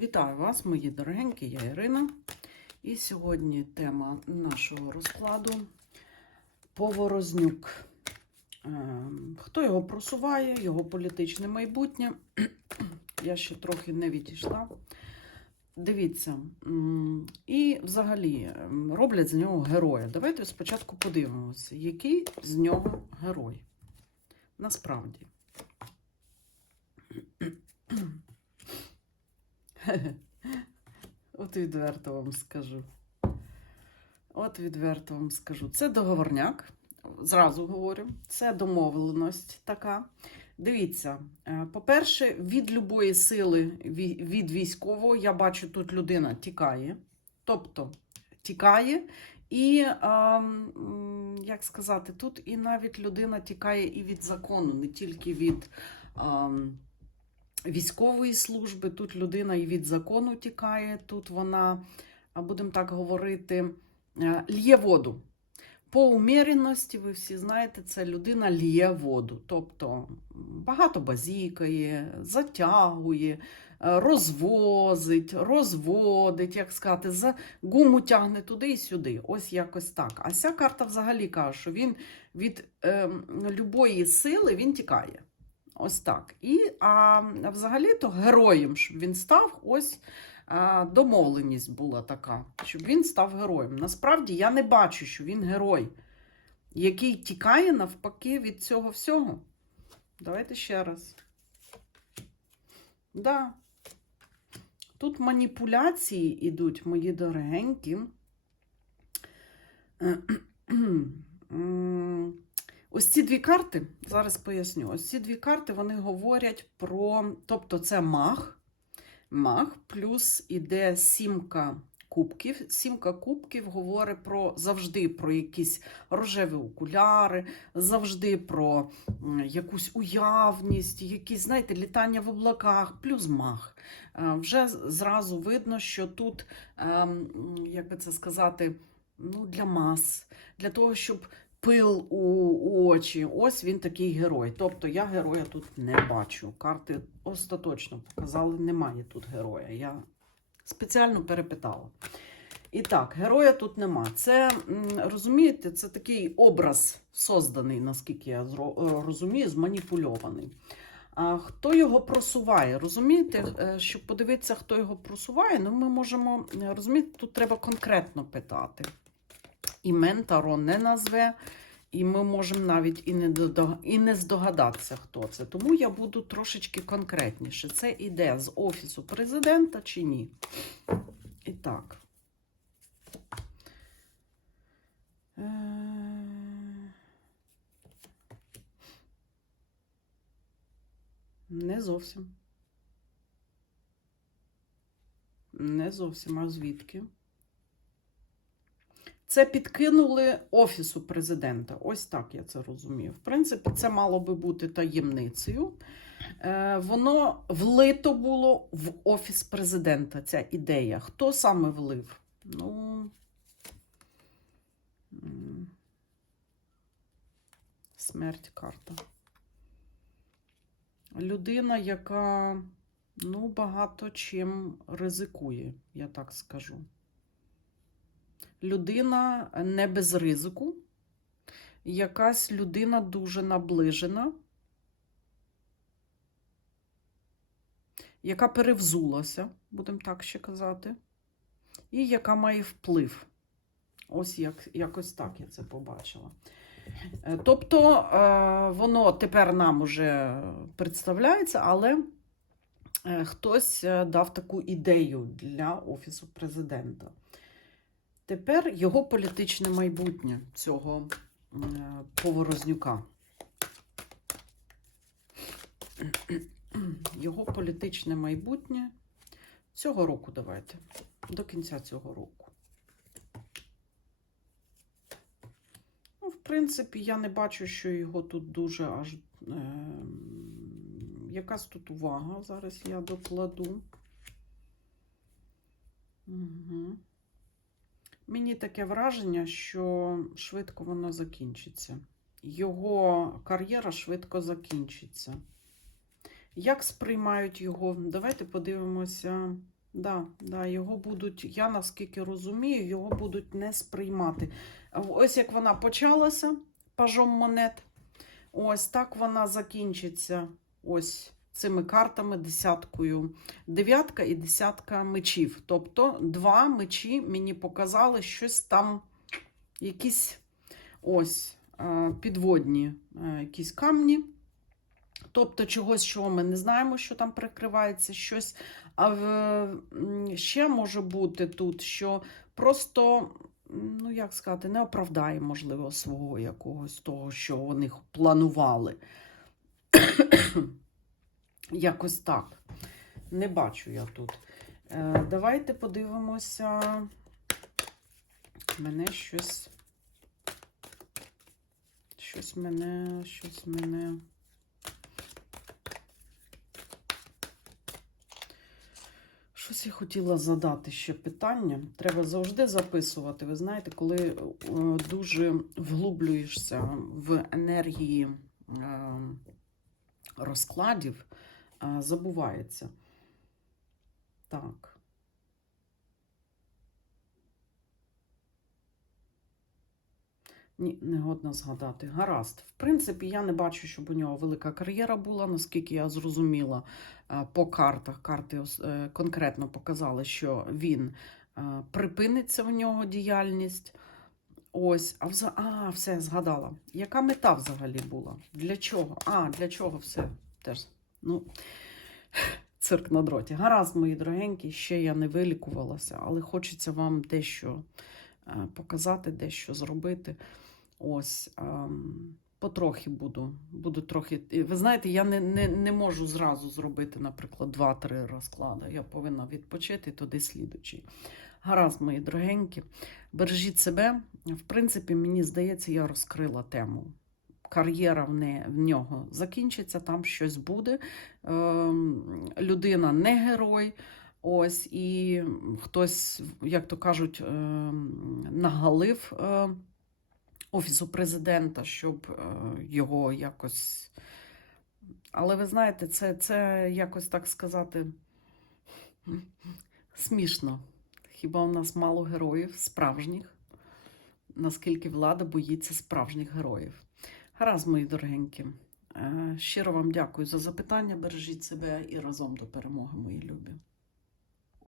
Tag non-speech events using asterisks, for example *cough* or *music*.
Вітаю вас, мої дорогенькі, я Ірина. І сьогодні тема нашого розкладу Поворознюк. Е, Хто його просуває, його політичне майбутнє. *clears throat* Я ще трохи не відійшла. Дивіться, і взагалі роблять з нього героя. Давайте спочатку подивимося, який з нього герой. Насправді. От відверто вам скажу. От відверто вам скажу. Це договорняк. Зразу говорю, це домовленість така. Дивіться, е, по-перше, від любої сили від військового, я бачу, тут людина тікає. Тобто тікає, і, м, як сказати, тут і навіть людина тікає і від закону, не тільки від. ем, військової служби. Тут людина і від закону тікає, тут вона, будемо так говорити, е, лє воду. По уміряності, ви всі знаєте, це людина лє воду. Тобто багато базікає, затягує, е, розвозить, розводить, як сказати, за гуму тягне туди і сюди. Ось якось так. А ця карта взагалі каже, що він від е, любої сили він тікає. Ось так. І а, взагалі-то героєм, щоб він став, ось а, домовленість була така, щоб він став героєм. Насправді я не бачу, що він герой, який тікає навпаки від цього всього. Давайте ще раз. Да. Тут маніпуляції йдуть, мої дорогенькі. *clears throat* Ось ці дві карти, зараз поясню. Ось ці дві карти вони говорять про. Тобто, це маг, маг, плюс іде сімка кубків. Сімка кубків говорить про завжди про якісь рожеві окуляри, завжди про якусь уявність, якісь, знаєте, літання в облаках, плюс маг. Е, Вже зразу видно, що тут, ем, як би це сказати, ну, для мас, для того, щоб пил у, очі. Ось він такий герой. Тобто я героя тут не бачу. Карти остаточно показали, немає тут героя. Я спеціально перепитала. І так, героя тут нема. Це, розумієте, це такий образ созданий, наскільки я е, розумію, зманіпульований. А хто його просуває? Розумієте, Е, щоб подивитися, хто його просуває, ну ми можемо е, розумієте, тут треба конкретно питати. Імен Таро не назве, і ми можемо навіть і не, і не здогадатися, хто це. Тому я буду трошечки конкретніше. Це іде з Офісу президента чи ні? І так. Е, Не зовсім. Не зовсім, а звідки? Це підкинули Офісу президента. Ось так я це розумію. В принципі, це мало би бути таємницею. Е, воно влито було в Офіс президента, ця ідея. Хто саме влив? Ну. Смерть карта. Людина, яка ну, багато чим ризикує, я так скажу людина не без ризику, якась людина дуже наближена, яка перевзулася, будемо так ще казати, і яка має вплив. Ось як, якось так я це побачила. Е, Тобто е, воно тепер нам уже представляється, але е, хтось дав таку ідею для Офісу президента. Тепер його політичне майбутнє цього е, поворознюка. Його політичне майбутнє цього року давайте. До кінця цього року. Ну, в принципі, я не бачу, що його тут дуже аж. Е, якась тут увага. Зараз я докладу. Угу. Мені таке враження, що швидко воно закінчиться. Його кар'єра швидко закінчиться. Як сприймають його? Давайте подивимося Да, да, його будуть, я наскільки розумію, його будуть не сприймати. Ось як вона почалася пажом монет, ось так вона закінчиться ось цими картами десяткою. Дев'ятка і десятка мечів. Тобто два мечі мені показали щось там, якісь ось е, підводні е, якісь камні. Тобто чогось, чого ми не знаємо, що там прикривається, щось. А в, ще може бути тут, що просто, ну як сказати, не оправдає, можливо, свого якогось того, що вони планували. Якось так. Не бачу я тут. Е, давайте подивимося. Мене щось. Щось мене, щось мене. Щось я хотіла задати ще питання. Треба завжди записувати. Ви знаєте, коли е, дуже вглублюєшся в енергії е, розкладів, забувається. Так. Ні, не годна згадати. Гаразд. В принципі, я не бачу, щоб у нього велика кар'єра була, наскільки я зрозуміла по картах. Карти е, конкретно показали, що він припиниться в нього діяльність. Ось, а, вза... а, все, згадала. Яка мета взагалі була? Для чого? А, для чого все? Теж, ну, цирк на дроті. Гаразд, мої дорогенькі, ще я не вилікувалася, але хочеться вам дещо е, показати, дещо зробити. Ось, потрохи буду. Буду трохи. Ви знаєте, я не, не, не можу зразу зробити, наприклад, 2-3 розклади. Я повинна відпочити туди слідучий. Гаразд, мої дорогенькі, бережіть себе. В принципі, мені здається, я розкрила тему. Кар'єра в, не, в нього закінчиться, там щось буде. Ем, людина не герой. Ось, і хтось, як то кажуть, ем, нагалив е, Офісу президента, щоб е, його якось. Але ви знаєте, це, це якось так сказати смішно. Хіба у нас мало героїв справжніх? Наскільки влада боїться справжніх героїв? Гаразд, мої дорогенькі. Е, Щиро вам дякую за запитання. Бережіть себе і разом до перемоги, мої любі.